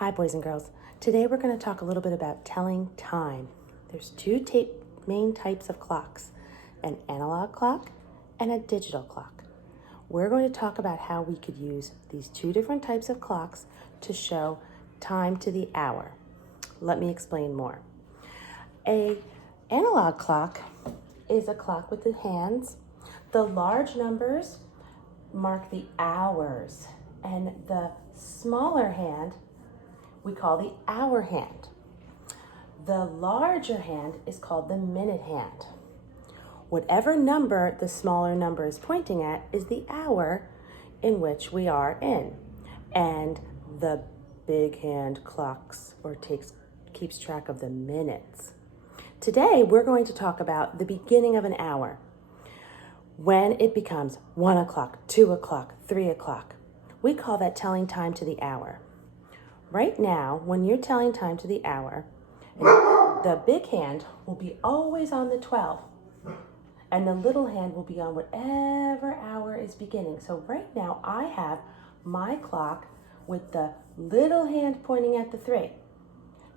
Hi, boys and girls. Today we're going to talk a little bit about telling time. There's two main types of clocks, an analog clock and a digital clock. We're going to talk about how we could use these two different types of clocks to show time to the hour. Let me explain more. An analog clock is a clock with the hands. The large numbers mark the hours, and the smaller hand we call the hour hand. The larger hand is called the minute hand. Whatever number the smaller number is pointing at is the hour in which we are in. And the big hand clocks or keeps track of the minutes. Today, we're going to talk about the beginning of an hour. When it becomes 1 o'clock, 2 o'clock, 3 o'clock, we call that telling time to the hour. Right now, when you're telling time to the hour, the big hand will be always on the 12, and the little hand will be on whatever hour is beginning. So right now, I have my clock with the little hand pointing at the 3.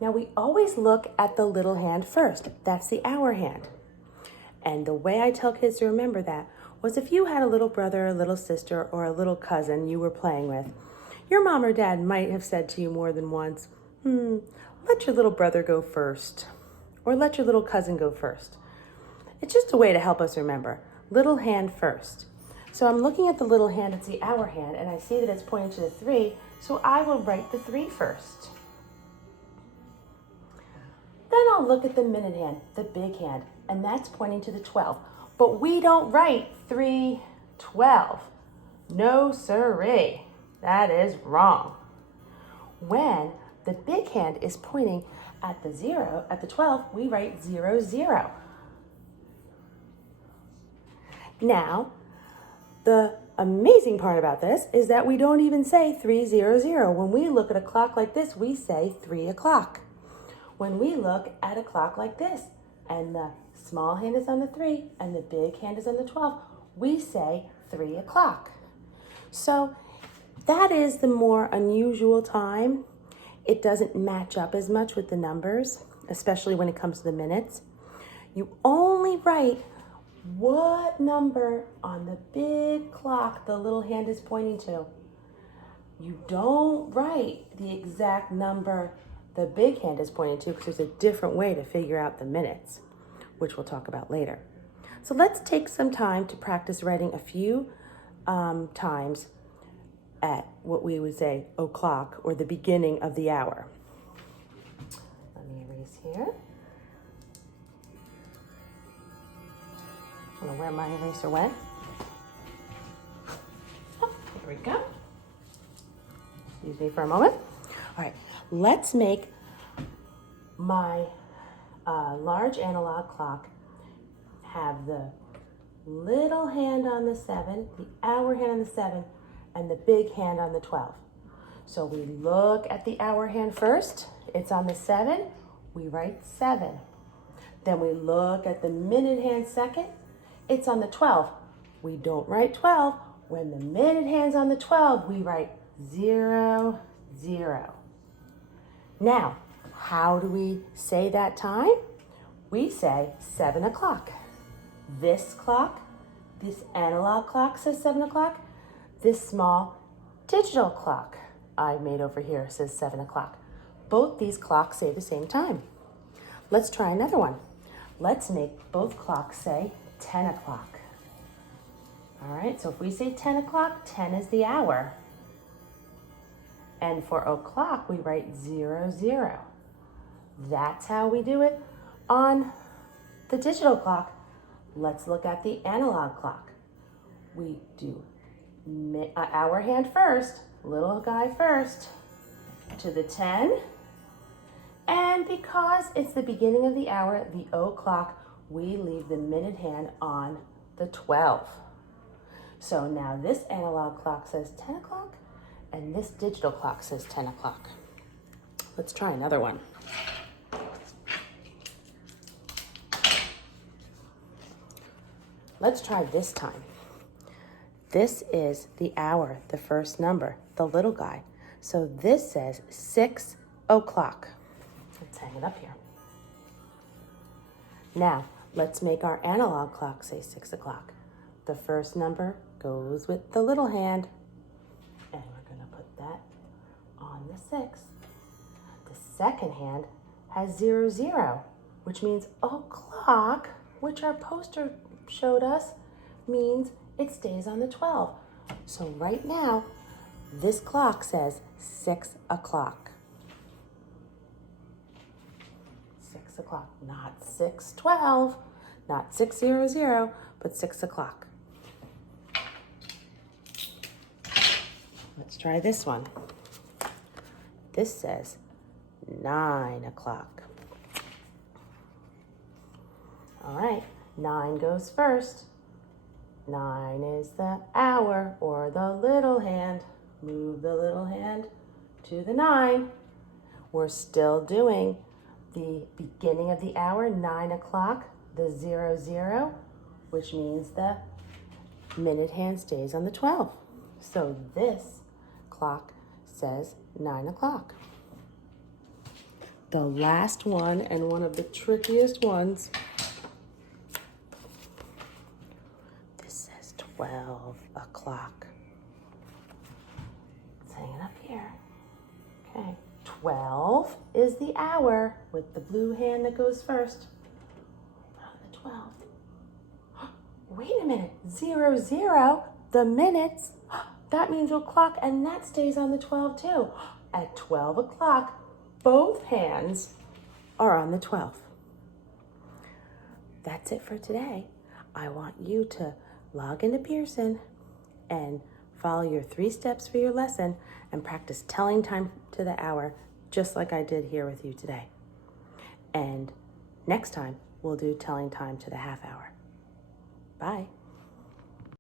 Now, we always look at the little hand first. That's the hour hand. And the way I tell kids to remember that was if you had a little brother, a little sister, or a little cousin you were playing with, your mom or dad might have said to you more than once, let your little brother go first, or let your little cousin go first. It's just a way to help us remember. Little hand first. So I'm looking at the little hand, it's the hour hand, and I see that it's pointing to the 3, so I will write the 3 first. Then I'll look at the minute hand, the big hand, and that's pointing to the 12. But we don't write 3:12. No siree. That is wrong. When the big hand is pointing at the 0, at the 12, we write 00. Now, the amazing part about this is that we don't even say 3:00. When we look at a clock like this, we say 3 o'clock. When we look at a clock like this, and the small hand is on the 3 and the big hand is on the 12, we say 3 o'clock. So that is the more unusual time. It doesn't match up as much with the numbers, especially when it comes to the minutes. You only write what number on the big clock the little hand is pointing to. You don't write the exact number the big hand is pointing to because there's a different way to figure out the minutes, which we'll talk about later. So let's take some time to practice writing a few times at what we would say o'clock, or the beginning of the hour. Let me erase here. I don't know where my eraser went. Oh, here we go. Excuse me for a moment. All right, let's make my large analog clock have the little hand on the 7, the hour hand on the 7, and the big hand on the 12. So we look at the hour hand first. It's on the 7. We write 7. Then we look at the minute hand second. It's on the 12. We don't write 12. When the minute hand's on the 12, we write 00. Now, how do we say that time? We say 7 o'clock. This clock, this analog clock says 7 o'clock. This small digital clock I made over here says 7 o'clock. Both these clocks say the same time. Let's try another one. Let's make both clocks say 10 o'clock. All right, so if we say 10 o'clock, 10 is the hour. And for o'clock, we write 00. That's how we do it on the digital clock. Let's look at the analog clock. We do hour hand first, little guy first, to the 10. And because it's the beginning of the hour, the o'clock, we leave the minute hand on the 12. So now this analog clock says 10 o'clock, and this digital clock says 10 o'clock. Let's try another one. Let's try this time. This is the hour, the first number, the little guy. So this says 6 o'clock. Let's hang it up here. Now, let's make our analog clock say 6 o'clock. The first number goes with the little hand, and we're going to put that on the 6. The second hand has 0, 0, which means o'clock, which our poster showed us, means it stays on the 12. So right now, this clock says 6 o'clock. 6 o'clock, not 6:12, not 6:00, but 6 o'clock. Let's try this one. This says 9 o'clock. All right, 9 goes first. 9 is the hour, or the little hand. Move the little hand to the 9. We're still doing the beginning of the hour, 9 o'clock, the 0, 0, which means the minute hand stays on the 12. So this clock says 9 o'clock. The last one, and one of the trickiest ones, this says 12 o'clock. Let's hang it up here. Okay, 12 is the hour with the blue hand that goes first. On the 12. Wait a minute, 0, 0, the minutes, that means o'clock, and that stays on the 12 too. At 12 o'clock, both hands are on the 12. That's it for today. I want you to log into Pearson and follow your 3 steps for your lesson and practice telling time to the hour, just like I did here with you today. And next time, we'll do telling time to the half hour. Bye.